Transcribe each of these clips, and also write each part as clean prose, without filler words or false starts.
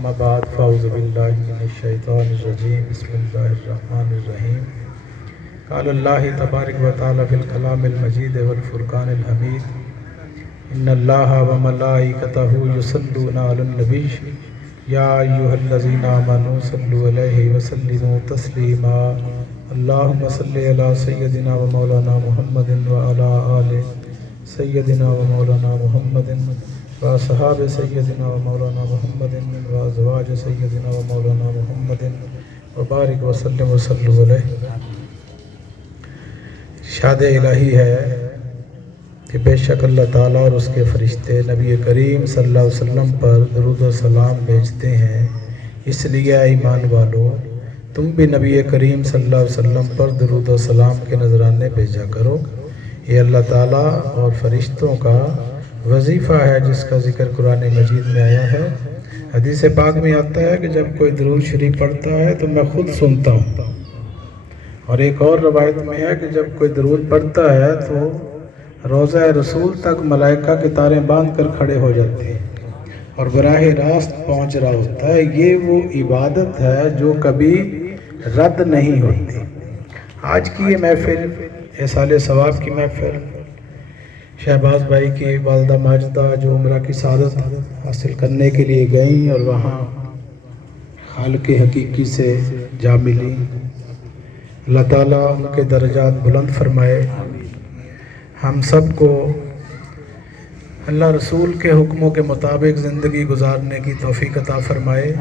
اما بعد فاعوذ باللہ من الشیطان الرجیم بسم اللہ الرحمن الرحیم قال اللہ تبارک و تعالی فی الکلام المجید والفرقان الحمید ان اللہ وملائکتہ یصلون علی النبی یا ایھا الذین آمنوا صلوا علیہ وسلموا تسلیما اللہم صلی علی سیدنا و مولانا محمد وعلی آل سیدنا و مولانا محمد وصحاب سیدنا و مولانا محمد وازواج سیدنا و مولانا محمد وبارک وسلم وصلوا علیہ۔ ارشاد الہی ہے کہ بے شک اللہ تعالیٰ اور اس کے فرشتے نبی کریم صلی اللہ علیہ وسلم پر درود و سلام بھیجتے ہیں، اس لیے اے ایمان والو تم بھی نبی کریم صلی اللہ علیہ وسلم پر درود و سلام کے نذرانے بھیجا کرو۔ یہ اللہ تعالیٰ اور فرشتوں کا وظیفہ ہے جس کا ذکر قرآن مجید میں آیا ہے۔ حدیث پاک میں آتا ہے کہ جب کوئی درود شریف پڑھتا ہے تو میں خود سنتا ہوں، اور ایک اور روایت میں ہے کہ جب کوئی درود پڑھتا ہے تو روضہ رسول تک ملائکہ کے تاریں باندھ کر کھڑے ہو جاتے ہیں اور براہ راست پہنچ رہا ہوتا ہے۔ یہ وہ عبادت ہے جو کبھی رد نہیں ہوتی۔ آج کی یہ محفل احصال ثواب کی محفل شہباز بھائی کی والدہ ماجدہ جو عمرہ کی سعادت حاصل کرنے کے لیے گئیں اور وہاں خالق حقیقی سے جا ملی، اللہ تعالیٰ ان کے درجات بلند فرمائے، ہم سب کو اللہ رسول کے حکموں کے مطابق زندگی گزارنے کی توفیق عطا فرمائے۔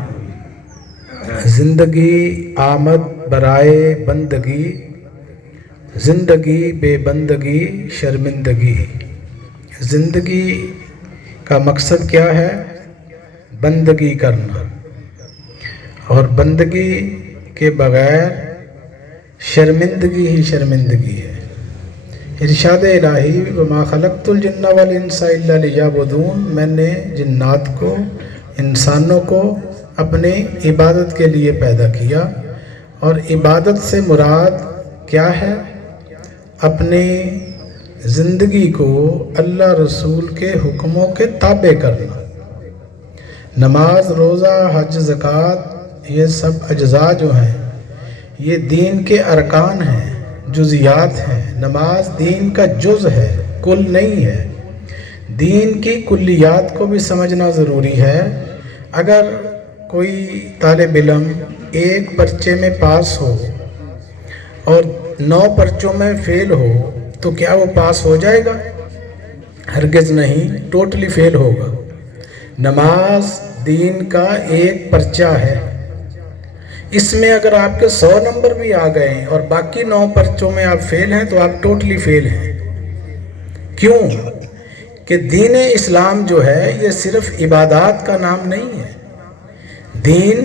زندگی آمد برائے بندگی، زندگی بے بندگی شرمندگی۔ زندگی کا مقصد کیا ہے؟ بندگی کرنا، اور بندگی کے بغیر شرمندگی ہی شرمندگی ہے۔ ارشاد الہی وما خلقت الجن والانس الا لیعبدون، میں نے جنات کو انسانوں کو اپنی عبادت کے لیے پیدا کیا، اور عبادت سے مراد کیا ہے؟ اپنی زندگی کو اللہ رسول کے حکموں کے تابع کرنا۔ نماز، روزہ، حج، زکوٰۃ، یہ سب اجزاء جو ہیں یہ دین کے ارکان ہیں، جزیات ہیں۔ نماز دین کا جز ہے، کل نہیں ہے۔ دین کی کلیات کو بھی سمجھنا ضروری ہے۔ اگر کوئی طالب علم ایک پرچے میں پاس ہو اور 9 پرچوں میں فیل ہو تو کیا وہ پاس ہو جائے گا؟ ہرگز نہیں، ٹوٹلی فیل ہوگا۔ نماز دین کا ایک پرچہ ہے، اس میں اگر آپ کے 100 نمبر بھی آ گئے اور باقی 9 پرچوں میں آپ فیل ہیں تو آپ ٹوٹلی فیل ہیں۔ کیوں؟ کہ دین اسلام جو ہے یہ صرف عبادات کا نام نہیں ہے۔ دین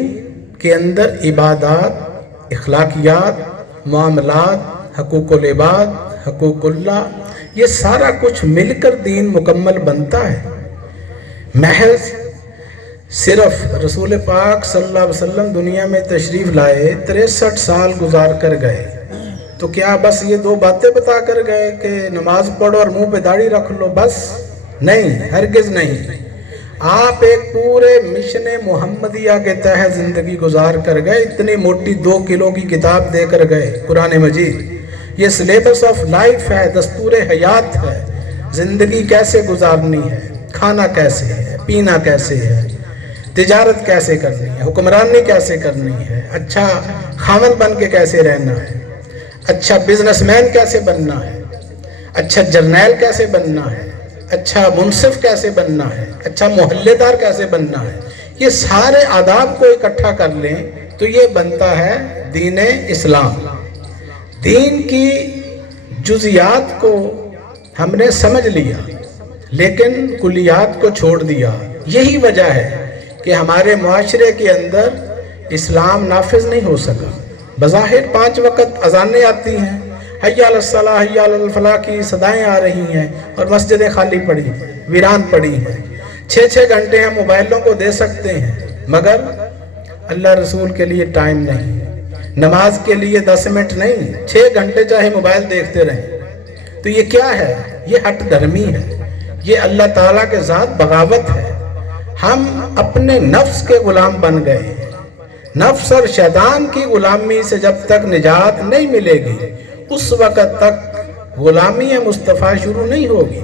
کے اندر عبادات، اخلاقیات، معاملات، حقوق العباد، حقوق اللہ، یہ سارا کچھ مل کر دین مکمل بنتا ہے۔ محض صرف رسول پاک صلی اللہ علیہ وسلم دنیا میں تشریف لائے، 63 سال گزار کر گئے، تو کیا بس یہ 2 باتیں بتا کر گئے کہ نماز پڑھو اور منہ پہ داڑھی رکھ لو بس؟ نہیں، ہرگز نہیں۔ آپ ایک پورے مشن محمدیہ کے تحت زندگی گزار کر گئے، اتنی موٹی 2 کلو کی کتاب دے کر گئے، قرآن مجید۔ یہ سلیبس آف لائف ہے، دستور حیات ہے، زندگی کیسے گزارنی ہے، کھانا کیسے ہے، پینا کیسے ہے، تجارت کیسے کرنی ہے، حکمرانی کیسے کرنی ہے، اچھا خاوند بن کے کیسے رہنا ہے، اچھا بزنس مین کیسے بننا ہے، اچھا جرنیل کیسے بننا ہے، اچھا منصف کیسے بننا ہے، اچھا محلے دار کیسے بننا ہے۔ یہ سارے آداب کو اکٹھا کر لیں تو یہ بنتا ہے دین اسلام۔ دین کی جزیات کو ہم نے سمجھ لیا لیکن کلیات کو چھوڑ دیا۔ یہی وجہ ہے کہ ہمارے معاشرے کے اندر اسلام نافذ نہیں ہو سکا۔ بظاہر 5 وقت اذانیں آتی ہیں، حی علی الصلاۃ، حی علی الفلاح کی صدائیں آ رہی ہیں، اور مسجدیں خالی پڑی ہیں، ویران پڑی ہیں۔ 6 گھنٹے ہم موبائلوں کو دے سکتے ہیں، مگر اللہ رسول کے لیے ٹائم نہیں، نماز کے لیے 10 منٹ نہیں، 6 گھنٹے چاہے موبائل دیکھتے رہیں۔ تو یہ کیا ہے؟ یہ ہٹ دھرمی ہے، یہ اللہ تعالیٰ کے ذات بغاوت ہے۔ ہم اپنے نفس کے غلام بن گئے. نفس اور شیطان کی غلامی سے جب تک نجات نہیں ملے گی اس وقت تک غلامی مصطفیٰ شروع نہیں ہوگی.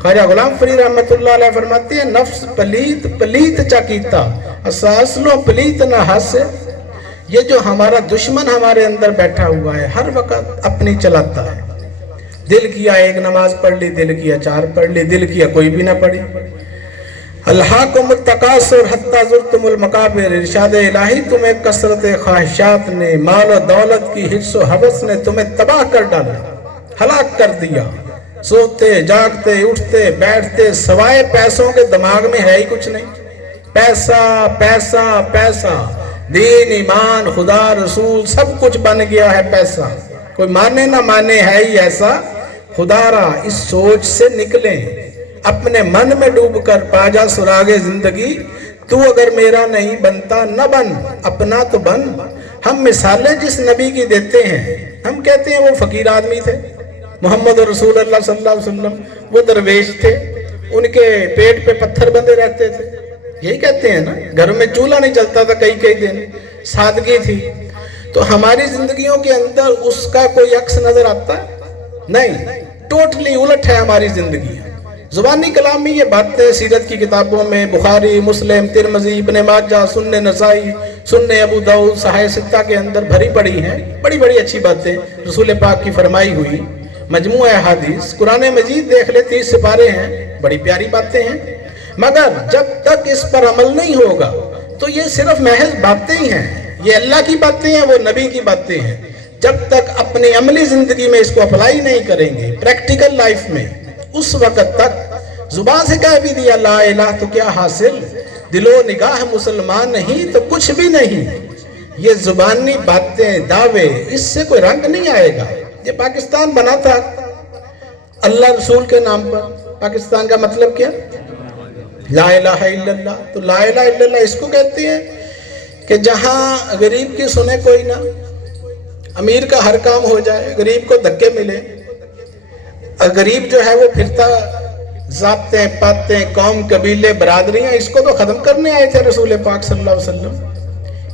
خواجہ غلام فرید رحمۃ اللہ علیہ فرماتے ہیں نفس پلیت پلیت چاکیتا اساسلو پلیت نہ ہس. یہ جو ہمارا دشمن ہمارے اندر بیٹھا ہوا ہے ہر وقت اپنی چلاتا ہے. دل کیا ایک نماز پڑھ لی, دل کیا 4 پڑھ لی, دل کیا کوئی بھی نہ پڑھی. الہاکم التکاثر حتی زرتم المقابر. ارشاد الہی تمہیں کثرت خواہشات نے, مال و دولت کی حرص و حوث نے تمہیں تباہ کر ڈالا, ہلاک کر دیا. سوتے جاگتے اٹھتے بیٹھتے سوائے پیسوں کے دماغ میں ہے ہی کچھ نہیں. پیسہ پیسہ پیسہ, دین ایمان خدا رسول سب کچھ بن گیا ہے پیسہ. کوئی مانے نہ مانے ہے ہی ایسا. خدا را اس سوچ سے نکلیں, اپنے من میں ڈوب کر پا جا سراغ زندگی. تو اگر میرا نہیں بنتا نہ بن, اپنا تو بن. ہم مثالیں جس نبی کی دیتے ہیں ہم کہتے ہیں وہ فقیر آدمی تھے. محمد رسول اللہ صلی اللہ علیہ وسلم وہ درویش تھے, ان کے پیٹ پہ پتھر بندے رہتے تھے. یہی کہتے ہیں نا, گھر میں چولہا نہیں چلتا تھا کئی دن, سادگی تھی. تو ہماری زندگیوں کے اندر اس کا کوئی عکس نظر آتا ہے نہیں. ٹوٹلی الٹ ہے ہماری زندگی. زبانی کلام میں یہ باتیں سیرت کی کتابوں میں بخاری, مسلم, ترمذی, ابن ماجہ, سنن نسائی, سنن ابو داؤد, صحیح ستہ کے اندر بھری پڑی ہیں. بڑی بڑی اچھی باتیں رسول پاک کی فرمائی ہوئی مجموعہ حدیث. قرآن مجید دیکھ لے 30 سپارے ہیں, بڑی پیاری باتیں ہیں. مگر جب تک اس پر عمل نہیں ہوگا تو یہ صرف محض باتیں ہی ہیں. یہ اللہ کی باتیں ہیں, وہ نبی کی باتیں ہیں. جب تک اپنی عملی زندگی میں اس کو اپلائی نہیں کریں گے پریکٹیکل لائف میں, اس وقت تک زبان سے کہہ بھی دیا لا الہ تو کیا حاصل, دل و نگاہ مسلمان نہیں تو کچھ بھی نہیں. یہ زبانی باتیں دعوے اس سے کوئی رنگ نہیں آئے گا. یہ پاکستان بنا تھا اللہ رسول کے نام پر. پاکستان کا مطلب کیا؟ لا الہ الا اللہ. تو لا الہ الا اللہ اس کو کہتے ہیں کہ جہاں غریب کی سنے کوئی نہ, امیر کا ہر کام ہو جائے, غریب کو دھکے ملے. غریب جو ہے وہ پھرتا, ضابطے پاتے قوم قبیلے برادریاں اس کو تو ختم کرنے آئے تھے رسول پاک صلی اللہ علیہ وسلم.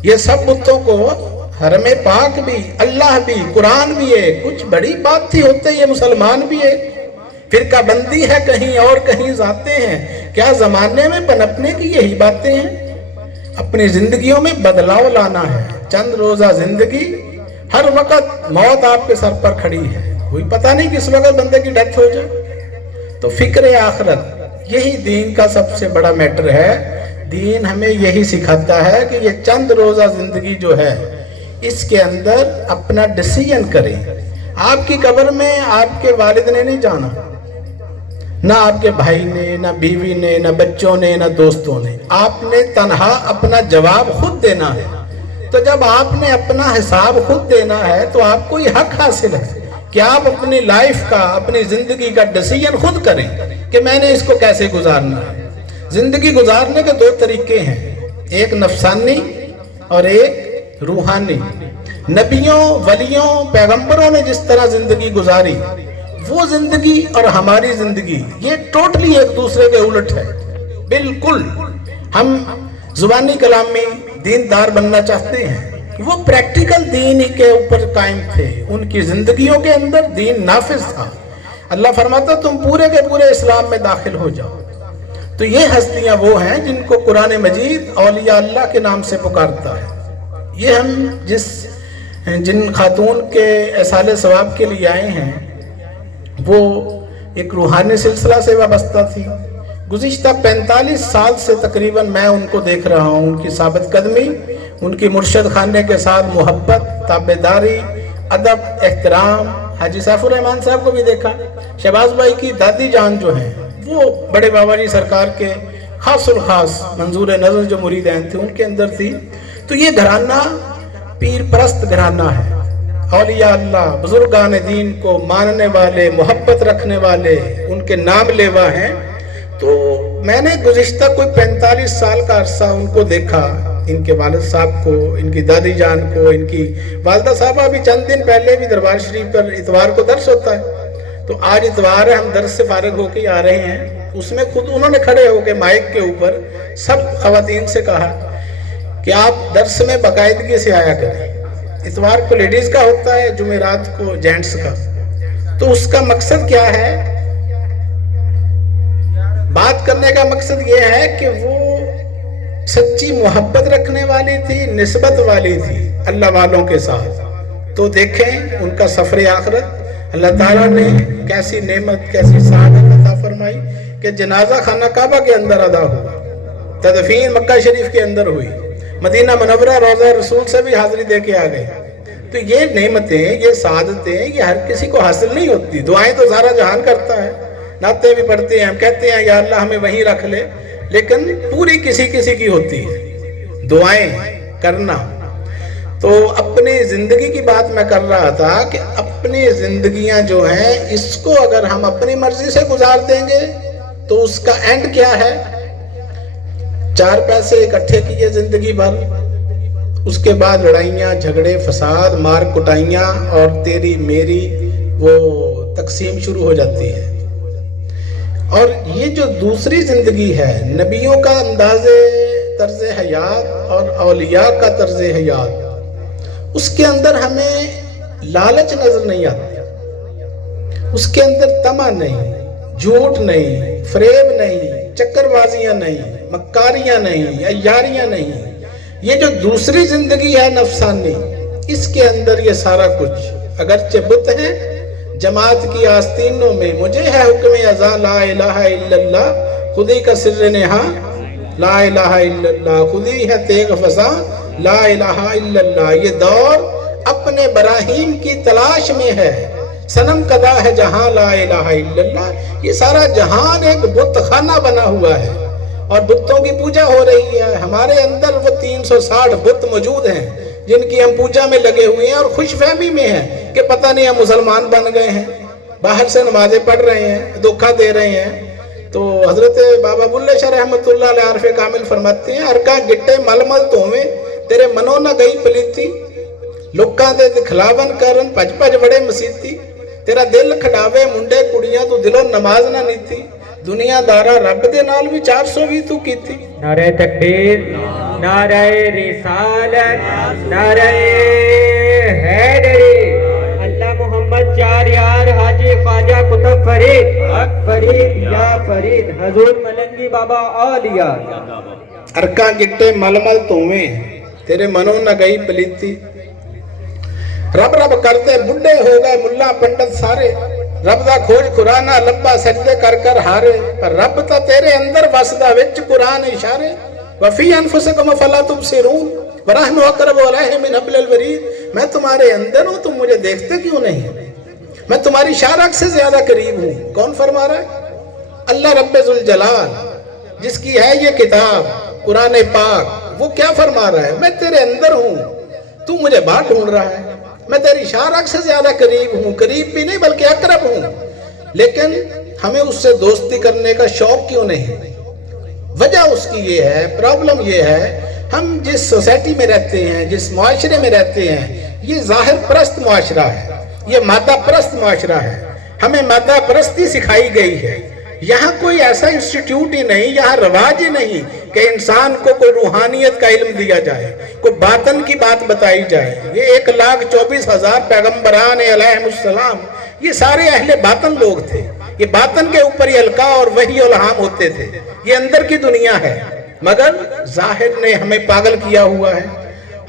یہ سب بتوں کو حرم پاک بھی, اللہ بھی, قرآن بھی ہے, کچھ بڑی بات تھی ہوتے یہ مسلمان بھی ہے. فرقہ بندی ہے کہیں اور کہیں ذاتیں ہیں, کیا زمانے میں پنپنے کی یہی باتیں ہیں. اپنی زندگیوں میں بدلاؤ لانا ہے. چند روزہ زندگی, ہر وقت موت آپ کے سر پر کھڑی ہے, کوئی پتہ نہیں کس وقت بندے کی ڈیتھ ہو جائے. تو فکر آخرت یہی دین کا سب سے بڑا میٹر ہے. دین ہمیں یہی سکھاتا ہے کہ یہ چند روزہ زندگی جو ہے اس کے اندر اپنا ڈیسیژن کریں. آپ کی قبر میں آپ کے والد نے نہیں جانا, نہ آپ کے بھائی نے, نہ بیوی نے, نہ بچوں نے, نہ دوستوں نے. آپ نے تنہا اپنا جواب خود دینا ہے. تو جب آپ نے اپنا حساب خود دینا ہے تو آپ کو یہ حق حاصل ہے کہ آپ اپنی لائف کا, اپنی زندگی کا ڈیسیژن خود کریں کہ میں نے اس کو کیسے گزارنا ہے. زندگی گزارنے کے 2 طریقے ہیں, ایک نفسانی اور ایک روحانی. نبیوں, ولیوں, پیغمبروں نے جس طرح زندگی گزاری وہ زندگی اور ہماری زندگی یہ ٹوٹلی ایک دوسرے کے الٹ ہے بالکل. ہم زبانی کلام میں دیندار بننا چاہتے ہیں, وہ پریکٹیکل دین ہی کے اوپر قائم تھے. ان کی زندگیوں کے اندر دین نافذ تھا. اللہ فرماتا تم پورے کے پورے اسلام میں داخل ہو جاؤ. تو یہ ہستیاں وہ ہیں جن کو قرآن مجید اولیاء اللہ کے نام سے پکارتا ہے. یہ ہم جن خاتون کے احصال ثواب کے لیے آئے ہیں وہ ایک روحانی سلسلہ سے وابستہ تھی. گزشتہ 45 سال سے تقریباً میں ان کو دیکھ رہا ہوں. ان کی ثابت قدمی, ان کی مرشد خانے کے ساتھ محبت, تابعداری, ادب, احترام. حاجی سیف الرحمان صاحب کو بھی دیکھا. شہباز بھائی کی دادی جان جو ہیں وہ بڑے بابا جی سرکار کے خاص الخاص منظور نظر جو مریدین تھے ان کے اندر تھی. تو یہ گھرانہ پیر پرست گھرانہ ہے. اولیاء اللہ, بزرگان دین کو ماننے والے, محبت رکھنے والے, ان کے نام لیوا ہیں. تو میں نے گزشتہ کوئی 45 سال کا عرصہ ان کو دیکھا, ان کے والد صاحب کو, ان کی دادی جان کو, ان کی والدہ صاحبہ. بھی چند دن پہلے بھی دربار شریف پر اتوار کو درس ہوتا ہے, تو آج اتوار ہے, ہم درس سے فارغ ہو کے آ رہے ہیں. اس میں خود انہوں نے کھڑے ہو کے مائک کے اوپر سب خواتین سے کہا کہ آپ درس میں باقاعدگی سے آیا کریں، اتوار کو لیڈیز کا ہوتا ہے، جمعرات کو جینٹس کا۔ تو اس کا مقصد کیا ہے؟ بات کرنے کا مقصد یہ ہے کہ وہ سچی محبت رکھنے والی تھی، نسبت والی تھی اللہ والوں کے ساتھ۔ تو دیکھیں ان کا سفر آخرت اللہ تعالیٰ نے کیسی نعمت، کیسی سعادت عطا فرمائی کہ جنازہ خانہ کعبہ کے اندر ادا ہوا، تدفین مکہ شریف کے اندر ہوئی، مدینہ منورہ روضہ رسول سے بھی حاضری دے کے آ گئے۔ تو یہ نعمتیں، یہ سعادتیں، یہ ہر کسی کو حاصل نہیں ہوتی۔ دعائیں تو سارا جہان کرتا ہے، نعتیں بھی پڑھتے ہیں، ہم کہتے ہیں یا اللہ ہمیں وہیں رکھ لے، لیکن پوری کسی کسی کی ہوتی ہے دعائیں کرنا۔ تو اپنی زندگی کی بات میں کر رہا تھا کہ اپنی زندگیاں جو ہیں اس کو اگر ہم اپنی مرضی سے گزار دیں گے تو اس کا اینڈ کیا ہے؟ 4 پیسے اکٹھے کیے زندگی بھر، اس کے بعد لڑائیاں، جھگڑے، فساد، مار کٹائیاں اور تیری میری وہ تقسیم شروع ہو جاتی ہے۔ اور یہ جو دوسری زندگی ہے، نبیوں کا انداز طرز حیات اور اولیاء کا طرز حیات، اس کے اندر ہمیں لالچ نظر نہیں آتی، اس کے اندر طمع نہیں، جھوٹ نہیں، فریب نہیں، چکر بازیاں نہیں، مکاریاں نہیں، عیاریاں نہیں۔ یہ جو دوسری زندگی ہے نفسانی، اس کے اندر یہ سارا کچھ، اگرچہ بت ہیں جماعت کی آستینوں میں، مجھے ہے حکم ازاں لا الہ الا اللہ، خودی کا سر نہا لا الہ الا اللہ، خودی ہے تیغ فضا لا الہ الا اللہ۔ یہ دور اپنے براہیم کی تلاش میں ہے، صنم قضا ہے جہاں لا الہ الا اللہ۔ یہ سارا جہان ایک بت خانہ بنا ہوا ہے اور بتوں کی پوجا ہو رہی ہے۔ ہمارے اندر وہ 360 بت موجود ہیں جن کی ہم پوجا میں لگے ہوئے ہیں اور خوش فہمی میں ہیں کہ پتہ نہیں ہم مسلمان بن گئے ہیں، باہر سے نمازیں پڑھ رہے ہیں، دھوکہ دے رہے ہیں۔ تو حضرت بابا بلے شاہ رحمۃ اللہ علیہ عارف کامل فرماتے ہیں، ہر کا گٹے مل مل توویں تیرے منوں نہ گئی پلیتی، لوکاں دے دکھلاون کرن پج پج بڑے مسیتی، تیرا دل کھڈاوے منڈے کڑیاں تو دلوں نماز نہ نیتی، دنیا دارا رب دے نال بھی 420 تو کیتی۔ نعرہ تکبیر، نعرہ رسالت، نعرہ حیدری، اللہ محمد چار یار حاجی خواجہ قطب فرید، فرید یا فرید، حضور ملنگی بابا اولیاء۔ ارکاں گٹے مل مل توویں تیرے منوں نہ گئی پلیتی، رب رب کرتے بڈھے ہو گئے ملا پنڈت سارے، رب دا کھوج قرآن لبا سجدے کر کر ہارے، پر رب تا تیرے اندر وسدا وچ قرآن اشارے، وفی انفسکم فلا تبصرون ورحم اقرب الیہ من حبل الورید۔ میں تمہارے اندر ہوں، تم مجھے دیکھتے کیوں نہیں؟ میں تمہاری شارک سے زیادہ قریب ہوں۔ کون فرما رہا ہے؟ اللہ رب ذوالجلال، جس کی ہے یہ کتاب قرآن پاک، وہ کیا فرما رہا ہے؟ میں تیرے اندر ہوں، تو مجھے باہر ڈھونڈ رہا ہے، میں تیری شارک سے زیادہ قریب ہوں، قریب بھی نہیں بلکہ اقرب ہوں، لیکن ہمیں اس سے دوستی کرنے کا شوق کیوں نہیں؟ وجہ اس کی یہ ہے، پرابلم یہ ہے، ہم جس سوسائٹی میں رہتے ہیں، جس معاشرے میں رہتے ہیں، یہ ظاہر پرست معاشرہ ہے، یہ مادہ پرست معاشرہ ہے، ہمیں مادہ پرستی سکھائی گئی ہے۔ یہاں کوئی ایسا انسٹیٹیوٹ ہی نہیں، یہاں رواج ہی نہیں کہ انسان کو کوئی روحانیت کا علم دیا جائے، کوئی باطن کی بات بتائی جائے۔ یہ 1,24,000 پیغمبران علیہ السلام، یہ سارے اہل باطن لوگ تھے، یہ باطن کے اوپر یہ القاء اور وحی الہام ہوتے تھے، یہ اندر کی دنیا ہے، مگر ظاہر نے ہمیں پاگل کیا ہوا ہے۔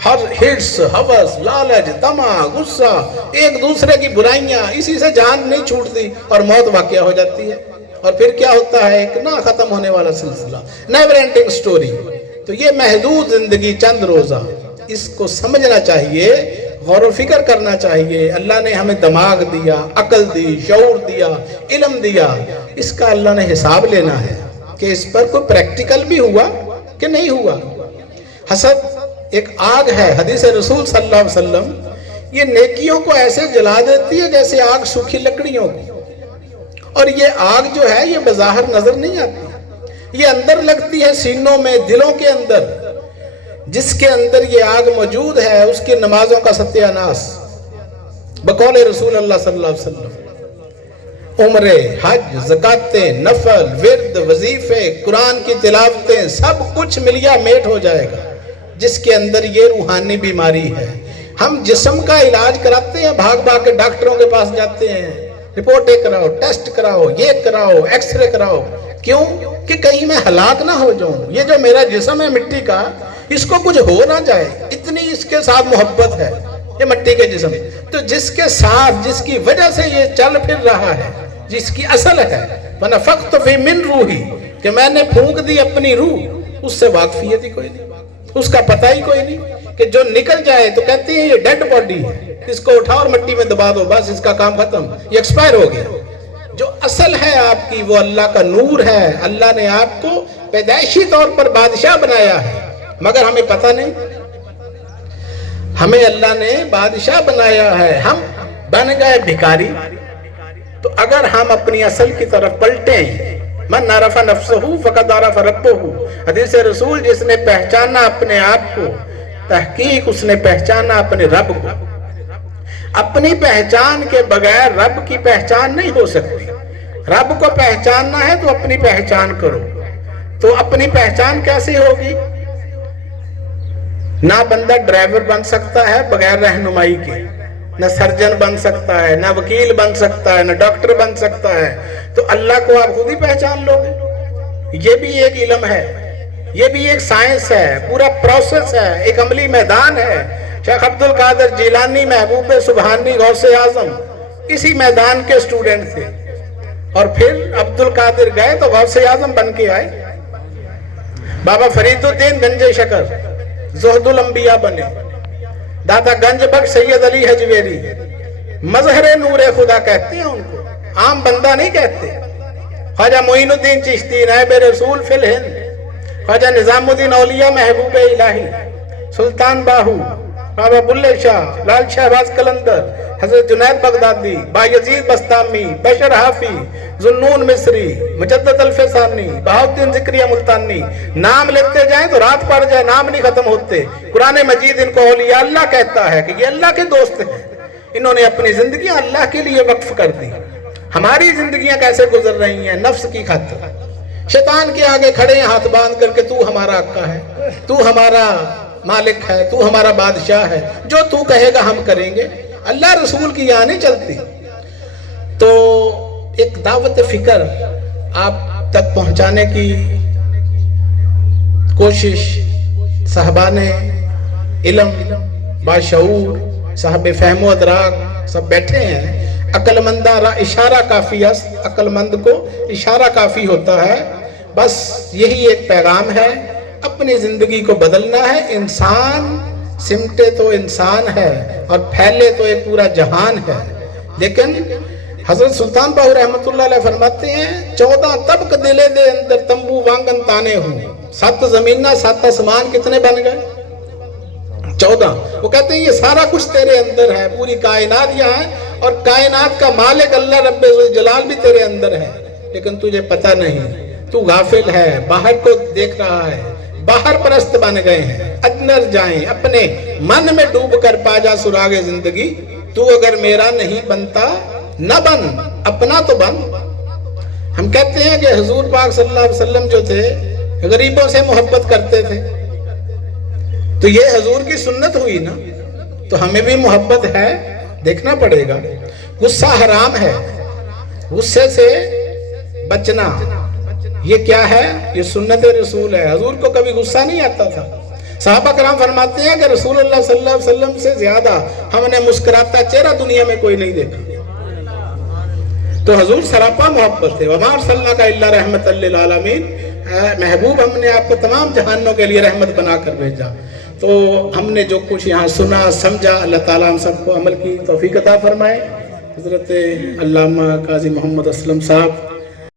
ہر ہرس، ہوس، لالچ، طمع، غصہ، ایک دوسرے کی برائیاں، اسی سے جان نہیں چھوٹتی اور موت واقع ہو جاتی ہے، اور پھر کیا ہوتا ہے؟ ایک نہ ختم ہونے والا سلسلہ، نیور اینڈنگ سٹوری۔ تو یہ محدود زندگی چند روزہ، اس کو سمجھنا چاہیے، غور و فکر کرنا چاہیے۔ اللہ نے ہمیں دماغ دیا، عقل دی، شعور دیا، علم دیا، اس کا اللہ نے حساب لینا ہے کہ اس پر کوئی پریکٹیکل بھی ہوا کہ نہیں ہوا۔ حسد ایک آگ ہے، حدیث رسول صلی اللہ علیہ وسلم، یہ نیکیوں کو ایسے جلا دیتی ہے جیسے آگ سوکھی لکڑیوں کو، اور یہ آگ جو ہے یہ بظاہر نظر نہیں آتی، یہ اندر لگتی ہے سینوں میں، دلوں کے اندر۔ جس کے اندر یہ آگ موجود ہے اس کی نمازوں کا ستیہ ناس، بقول رسول اللہ صلی اللہ علیہ وسلم۔ عمرے، حج، زکاتیں، نفل، ورد، وظیفے، قرآن کی تلاوتیں، سب کچھ ملیا میٹ ہو جائے گا جس کے اندر یہ روحانی بیماری ہے۔ ہم جسم کا علاج کراتے ہیں، بھاگ بھاگ کے ڈاکٹروں کے پاس جاتے ہیں، رپورٹیں کراؤ، ٹیسٹ کراؤ، یہ کراؤ، ایکس رے کراؤ، کیوں؟ کہ کہیں میں ہلاک نہ ہو جاؤں، یہ جو میرا جسم ہے مٹی کا، اس کو کچھ ہو نہ جائے، اتنی اس کے ساتھ محبت ہے یہ مٹی کے جسم۔ تو جس کے ساتھ، جس کی وجہ سے یہ چل پھر رہا ہے، جس کی اصل ہے وَنَفَخْتُ فِي مِن رُوحِي، کہ میں نے پھونک دی اپنی روح، اس سے واقفیت ہی کوئی نہیں، اس کا پتہ ہی کوئی نہیں، کہ جو نکل جائے تو کہتے ہیں یہ ڈیڈ باڈی ہے، اس کو اٹھاؤ اور مٹی میں دبا دو، بس اس کا کام ختم، یہ ایکسپائر ہو گیا۔ جو اصل ہے آپ کی وہ اللہ کا نور ہے، اللہ نے آپ کو پیدائشی طور پر بادشاہ بنایا ہے، مگر ہمیں پتہ نہیں، ہمیں اللہ نے بادشاہ بنایا ہے، ہم بن گئے بھکاری۔ تو اگر ہم اپنی اصل کی طرف پلٹیں، من عرف نفسہ فقد عرف ربہ، حدیث رسول، جس نے پہچانا اپنے آپ کو، تحقیق اس نے پہچانا اپنے رب کو۔ اپنی پہچان کے بغیر رب کی پہچان نہیں ہو سکتی۔ رب کو پہچاننا ہے تو اپنی پہچان کرو۔ تو اپنی پہچان کیسی ہوگی؟ نہ بندہ ڈرائیور بن سکتا ہے بغیر رہنمائی کے، نہ سرجن بن سکتا ہے، نہ وکیل بن سکتا ہے، نہ ڈاکٹر بن سکتا ہے۔ تو اللہ کو آپ خود ہی پہچان لو گے۔ یہ بھی ایک علم ہے، یہ بھی ایک سائنس ہے، پورا پروسیس ہے، ایک عملی میدان ہے۔ شیخ عبد القادر جیلانی، محبوب سبحانی، غوث اعظم اسی میدان کے سٹوڈنٹ تھے، اور پھر عبد القادر گئے تو غوث اعظم بن کے آئے۔ بابا فرید الدین گنج شکر زہد الانبیاء بنے، دادا گنج بخش سید علی حجویری مظہر نور خدا کہتے ہیں ان کو، عام بندہ نہیں کہتے۔ خواجہ معین الدین چشتی نائب رسول فی الہند، خواجہ نظام الدین اولیاء محبوب الہی، سلطان باہو، بابا بلے شاہ، لال شہباز قلندر، حضرت جنید بغدادی، بایزید بستامی، بشر حافظ، ذوالنون مصری، مجدد الفسانی، بہاؤالدین ذکریہ ملتانی، نام لیتے جائیں تو رات پڑ جائے، نام نہیں ختم ہوتے۔ قرآن مجید ان کو اولیاء اللہ کہتا ہے کہ یہ اللہ کے دوست ہیں، انہوں نے اپنی زندگیاں اللہ کے لیے وقف کر دی۔ ہماری زندگیاں کیسے گزر رہی ہیں؟ نفس کی خاطر، شیطان کے آگے کھڑے ہیں ہاتھ باندھ کر کے، تو ہمارا آقا ہے، تو ہمارا مالک ہے، تو ہمارا بادشاہ ہے، جو تو کہے گا ہم کریں گے۔ اللہ رسول کی یہاں نہیں چلتی۔ تو ایک دعوت فکر آپ تک پہنچانے کی کوشش، صاحبان علم، باشعور، صاحب فہم و ادراک سب بیٹھے ہیں۔ عقل مندہ را اشارہ کافی است، عقل مند کو اشارہ کافی ہوتا ہے۔ بس یہی ایک پیغام ہے، اپنی زندگی کو بدلنا ہے۔ انسان سمٹے تو انسان ہے اور پھیلے تو ایک پورا جہان ہے، لیکن حضرت سلطان باہو رحمت اللہ علیہ فرماتے ہیں 14 طبق دلے دے اندر تمبو وانگن تانے ہوں، 7 زمینہ 7 آسمان کتنے بن گئے؟ 14۔ وہ کہتے ہیں یہ سارا کچھ تیرے اندر ہے، پوری کائنات یہاں ہے، اور کائنات کا مالک اللہ رب الجلال بھی تیرے اندر ہے، لیکن تجھے پتہ نہیں، تو غافل ہے، باہر کو دیکھ رہا ہے، باہر پرست بن گئے ہیں۔ اندر جائیں، اپنے من میں ڈوب کر پا جا سراغ زندگی، تو اگر میرا نہیں بنتا نہ بن، اپنا تو بن۔ ہم کہتے ہیں کہ حضور پاک صلی اللہ علیہ وسلم جو تھے غریبوں سے محبت کرتے تھے، تو یہ حضور کی سنت ہوئی نا، تو ہمیں بھی محبت ہے، دیکھنا پڑے گا۔ غصہ حرام ہے، غصے سے بچنا، یہ کیا ہے؟ یہ سنت رسول ہے۔ حضور کو کبھی غصہ نہیں آتا تھا۔ صحابہ کرام فرماتے ہیں کہ رسول اللہ صلی اللہ علیہ وسلم سے زیادہ ہم نے مسکراتا چہرہ دنیا میں کوئی نہیں دیکھا۔ تو حضور سراپا محبت ہے۔ وَمَا أَرْسَلْنَاكَ إِلَّا رَحْمَةً لِّلْعَالَمِينَ، محبوب ہم نے آپ کو تمام جہانوں کے لیے رحمت بنا کر بھیجا۔ تو ہم نے جو کچھ یہاں سنا سمجھا، اللہ تعالیٰ ہم سب کو عمل کی توفیق عطا فرمائے۔ حضرت علامہ قاضی محمد اسلم صاحب